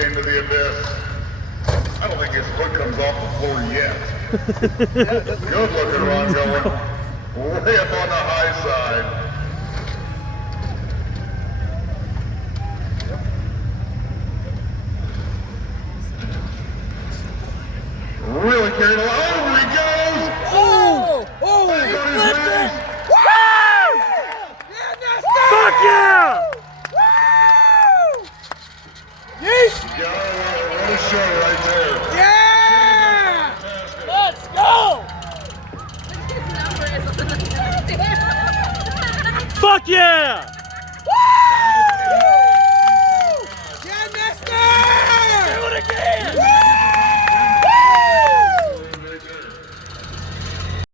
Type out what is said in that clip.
came to the abyss. I don't think his foot comes off the floor yet. Good looking run going way up on the high side. Really carried along. Over he goes! Oh! Oh! Back He on his flipped knees. it! Woo! Yeah, Nestor! Fuck yeah! Woo! Yeesh! What a show right there. Yeah! Let's go! Fuck yeah! Woo!